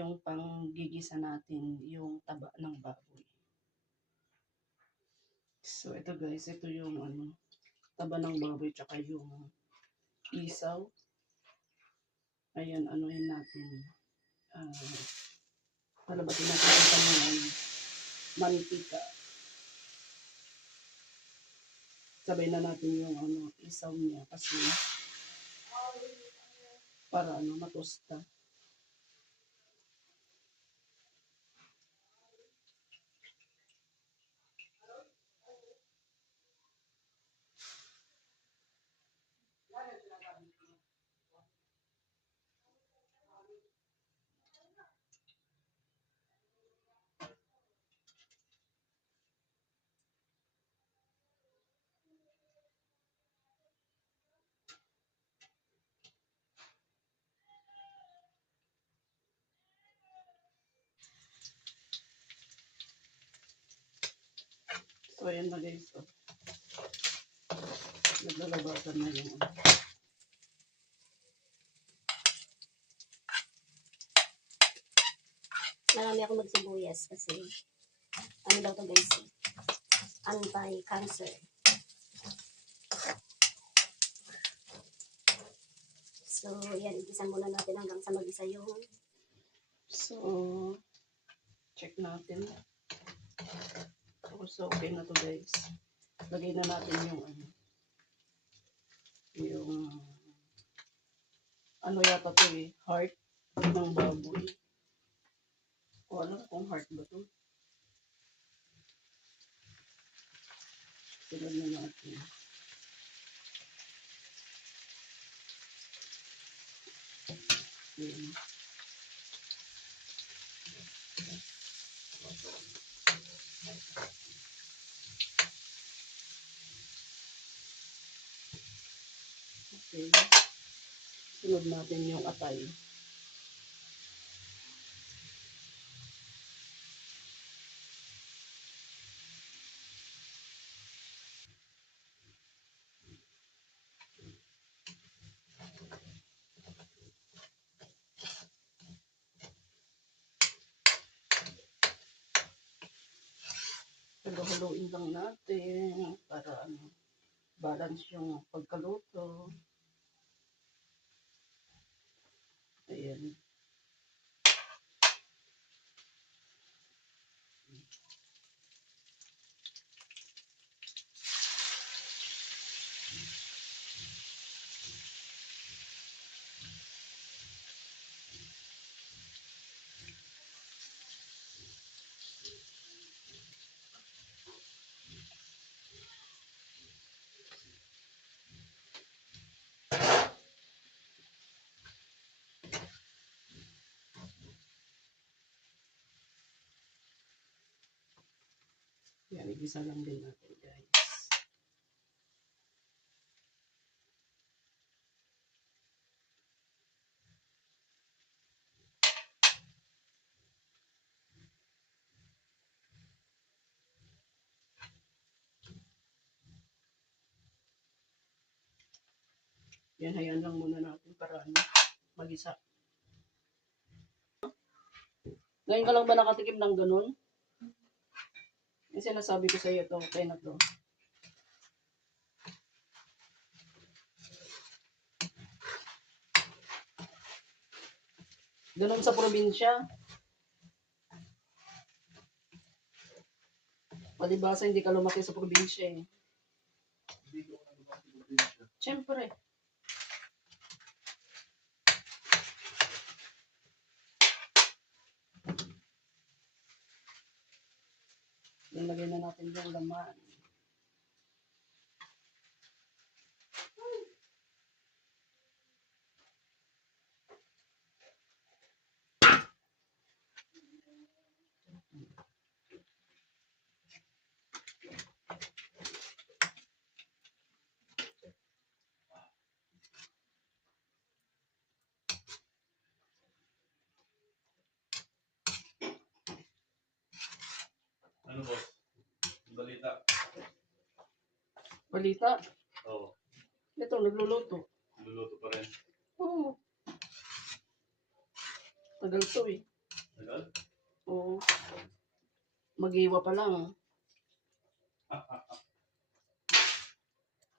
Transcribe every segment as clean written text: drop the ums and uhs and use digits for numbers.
yung panggigisa natin, yung taba ng baboy. So, ito guys, ito yung taba ng baboy tsaka yung isaw. Ayan, anuhin natin. Palabatin natin ito ng mantika. Sabay na natin yung isaw niya kasi para matosta. So, ayan na guys. Oh. Naglalabasan na yung Marami ako magsibuyas kasi ano daw to guys, anti-cancer. So, yan, igisan muna natin hanggang sa mag-isa yung... So, check natin. So, okay na to guys. Lagay na natin yung ano yata to heart ng baboy. O alam kung heart ba to. Sunod na natin. Ayan. Okay. Sunod natin yung atay. Haluin lang natin para balance yung pagkaluto. Ayan. Yan, igisa lang din natin guys. Yan, hayaan lang muna natin para mag-isa. Ngayon ka lang ba nakatikim ng ganun? Yung sinasabi ko sa iyo to, okay na to. Ganun sa probinsya. Palibasa hindi ka lumaki sa probinsya eh. Hindi ko lumaki sa probinsya. Siyempre. Ilagay na natin yung laman. Ano boss? Balita? Balita? Oo. Ito, nagluluto. Luluto pa rin. Oo. Tagal to eh. Tagal? Oo. Mag-iwa pa lang.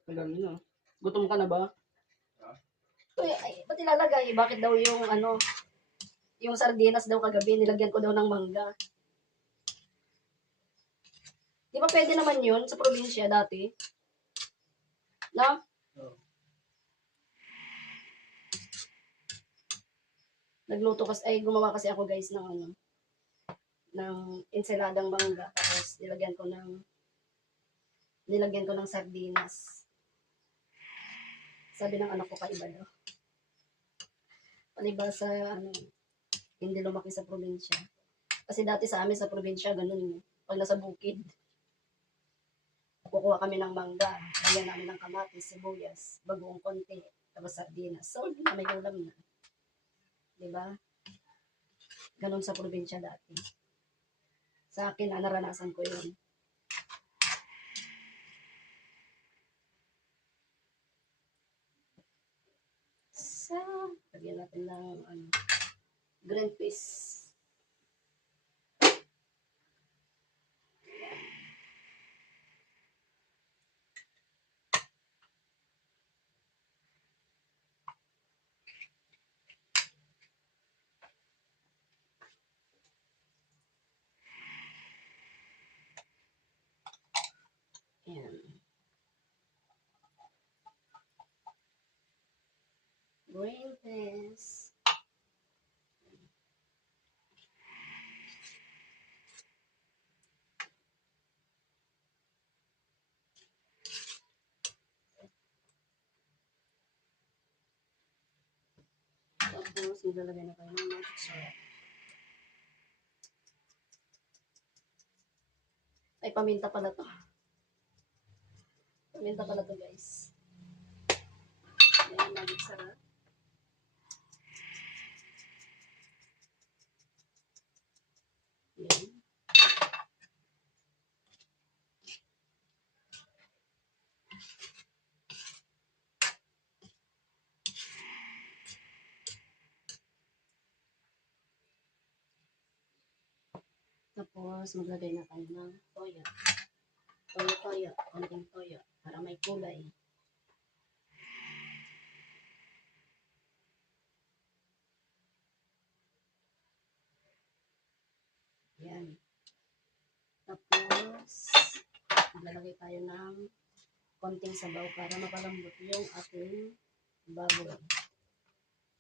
Tagal na. Gutom ka na ba? Uy, ay, ba't ilalagay? Bakit daw yung ano, yung sardinas daw kagabi, nilagyan ko daw ng mangga. Di ba pwede naman yun sa probinsya dati? No? Oo. Nagluto kasi, ay gumawa kasi ako guys ng ano, ng ensaladang mangga. Tapos nilagyan ko ng sardinas. Sabi ng anak ko, kaiba daw. Paniba sa ano, hindi lumaki sa probinsya. Kasi dati sa amin sa probinsya, ganun eh. Pag nasa bukid, kukuha kami ng mangga, lagyan namin ng kamatis, sibuyas, bagoong konti, tapos sardinas. So, na may ulam na. Diba? Ganun sa probinsya dati. Sa akin, naranasan ko yun. So, lagyan natin ng ano, green peas. Ayan. Green peas. Tapos, nilalagay na tayo ng magic syrup. Ay, paminta pala to. Paminta pala to, guys. Ayan, magic syrup. Ayan. Tapos, maglagay na tayo ng toyo. Toyo. Konting toyo. Para may kulay. Yan. Tapos, maglalagay tayo ng konting sabaw para mapalambot yung ating baboy.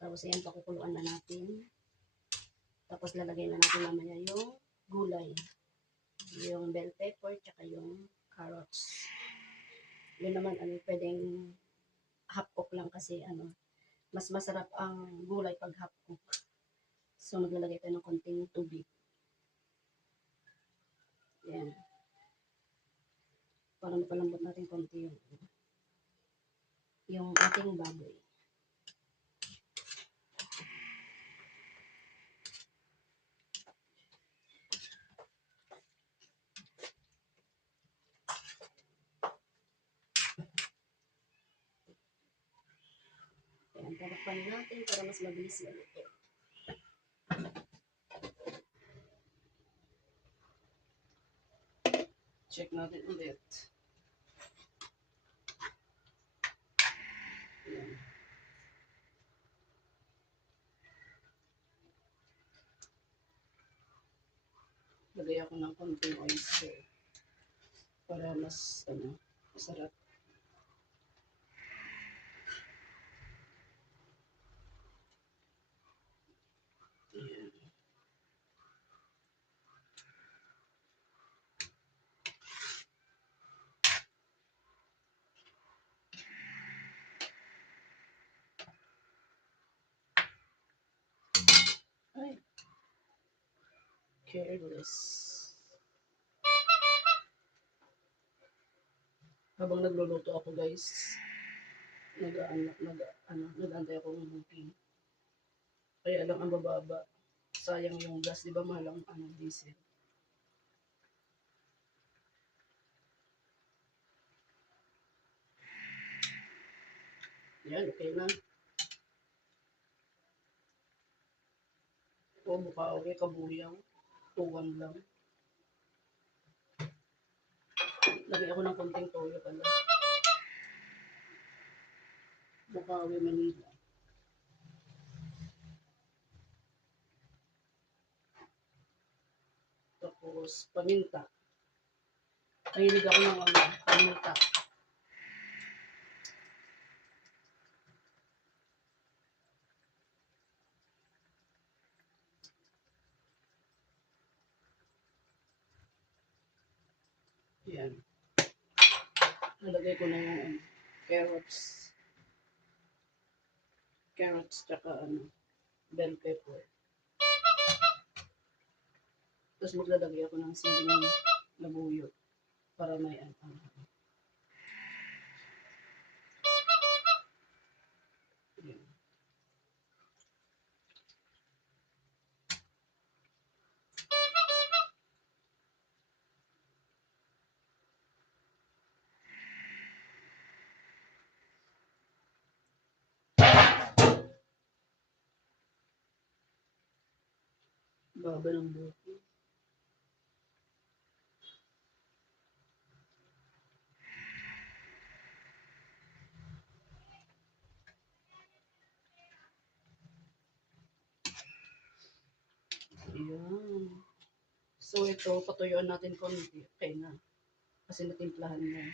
Tapos, ayan, pakukuluan na natin. Tapos, lalagay na natin mamaya yung gulay. Yung bell pepper, tsaka yung carrots. Yun naman, ano, pwedeng half cook lang kasi, ano, mas masarap ang gulay pag half cook. So, maglalagay tayo ng konting tubig. Yan. Para mapalambot natin konti yung ating baboy. Ayan, tatakpan natin para mas mabilis maluto. Check natin ulit. Ayan. Lagay ako ng konting oyster para mas, ano, masarap. Ayan. Ay. Careless. Habang nagluluto ako, guys, nag-aantay ako ng booking. Kaya lang ang bababa. Sayang yung gas, di ba mahal ang diesel. Yan, okay na. Ito, bukawi, kabuyaw. Tuwan lang. Lagyan ako ng konting toyo pala. Bukawi, Manila. Tapos, paminta. Mahilig ako ng paminta. Yan. Nalagay ko na yung carrots. Carrots tsaka bell pepper. Tapos maglalagay ako ng siling labuyo para may yan. Baba ng buko. Ayan. So ito, patuyuan natin konti. Okay na. Kasi natimplahan na.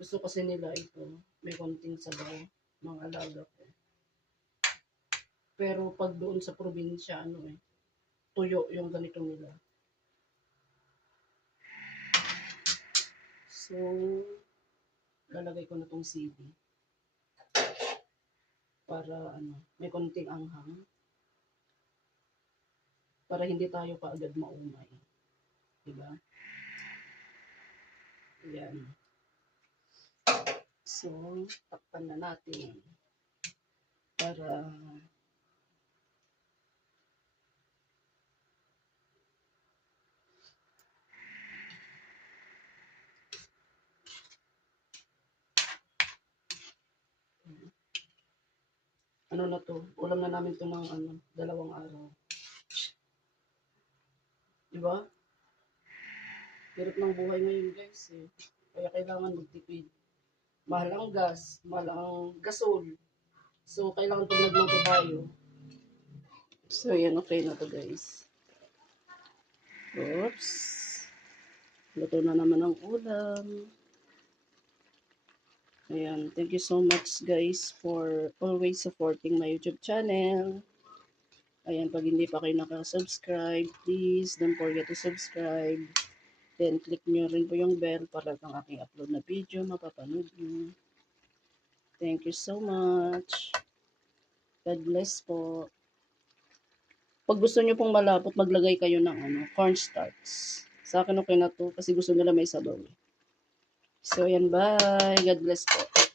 Gusto kasi nila ito, may konting sabaw, mga alaga ko. Pero pag doon sa probinsya, tuyo yung ganito nila. So, lalagay ko na tong sili. Para may konting anghang. Para hindi tayo kaagad maumay. Diba? Ayan. So, takpan na natin. Para na to, ulam na namin to ng 2 araw. Diba? Hirap ng buhay ngayon guys eh. Kaya kailangan magtipid. Mahal ang gas, mahal ang gasol. So, kailangan pag nagluto tayo. So, yan, okay na to guys. Oops. Luto na naman ang ulam. Ayan, thank you so much guys for always supporting my YouTube channel. Ayan, pag hindi pa kayo nakasubscribe, please don't forget to subscribe. Then, click nyo rin po yung bell para ang aking upload na video, mapapanood nyo. Thank you so much. God bless po. Pag gusto nyo pong malapot, maglagay kayo ng cornstarch. Sa akin okay na to kasi gusto nila may sabaw. So, yan, bye. God bless po.